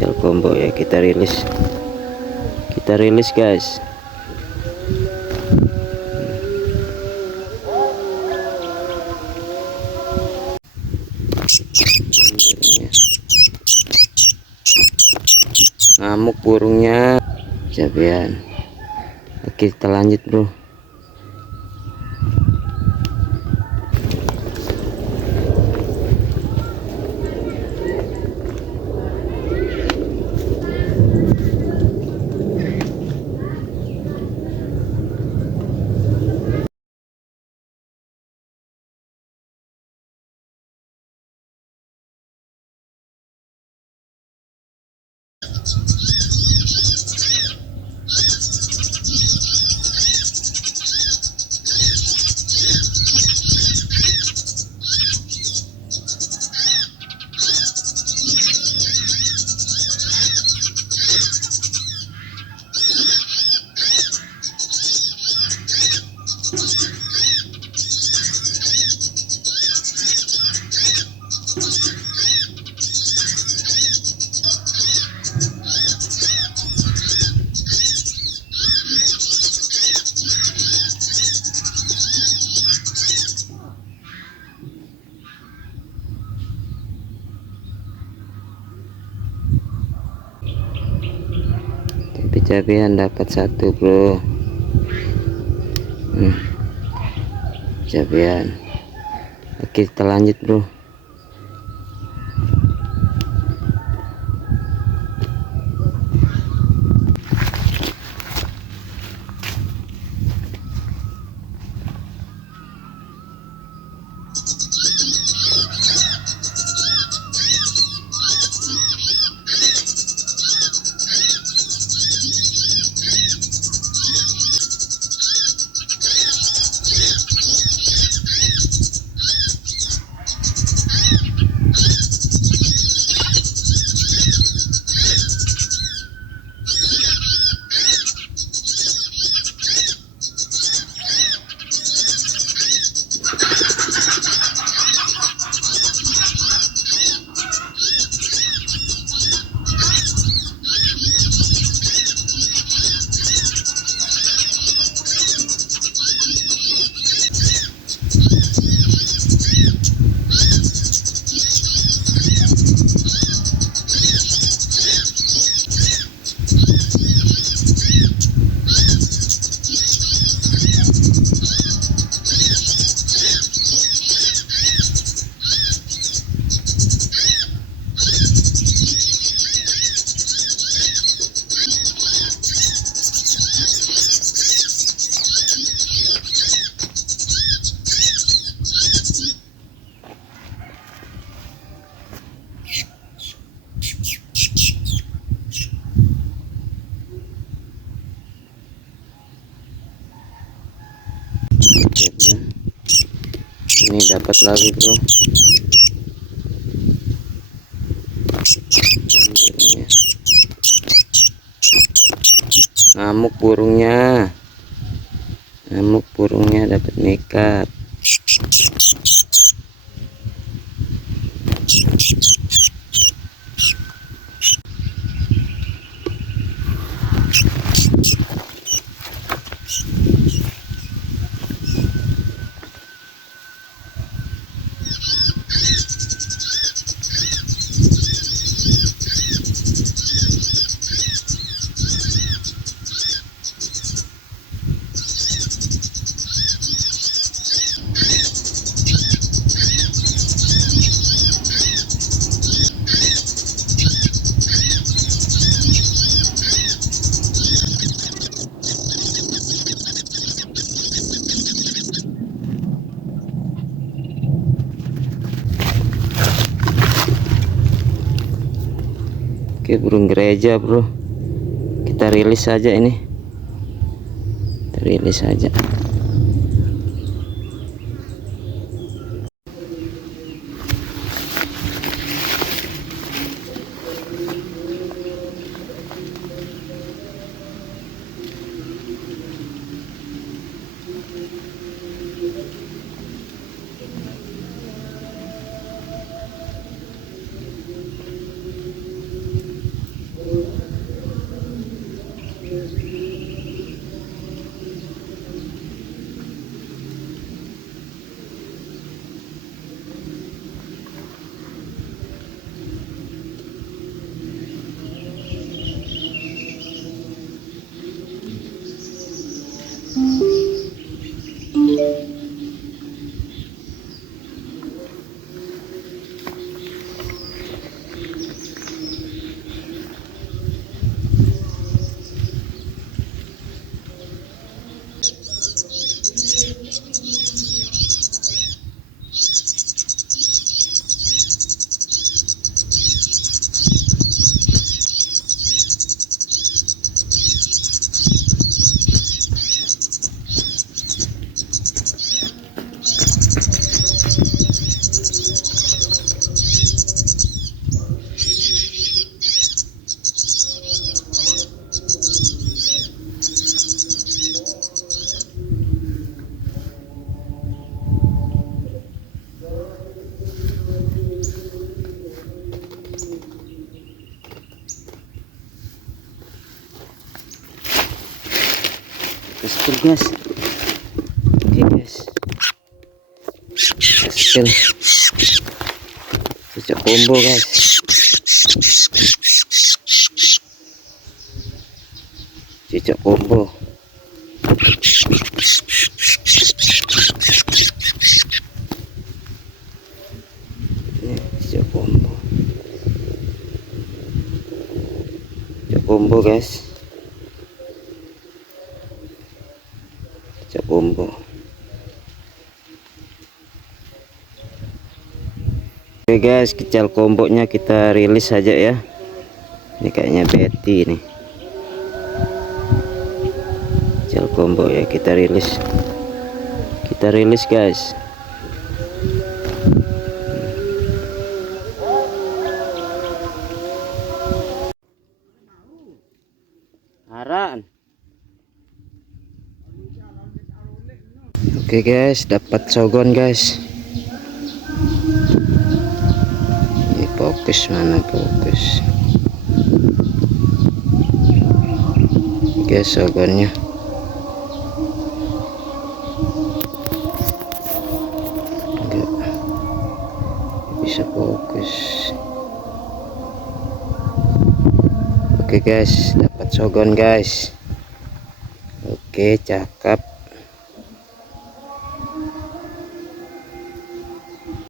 Angel combo ya, kita rilis guys. Ngamuk burungnya cabean. Oke, kita lanjut bro. Cabean dapat satu bro. Cabean. Oke, kita lanjut bro. Ini dapat lagi bro. Ngamuk burungnya dapat nekat. Oke, burung gereja bro, kita rilis saja ini, kita rilis saja. gaspol guys. Oke guys, gaspol cocok combo guys. Cocok combo. Cocok combo. Cocok combo guys. Cocok combo. Oke guys, kecil kombonya kita rilis saja ya. Ini kayaknya Betty nih. Kecil combo ya, kita rilis. Kita rilis guys. Haran. Oke guys, dapat sogon guys. Ini fokus, mana fokus? Guys, sogonnya. Enggak bisa fokus. Oke guys, dapat sogon guys. Oke, cakep.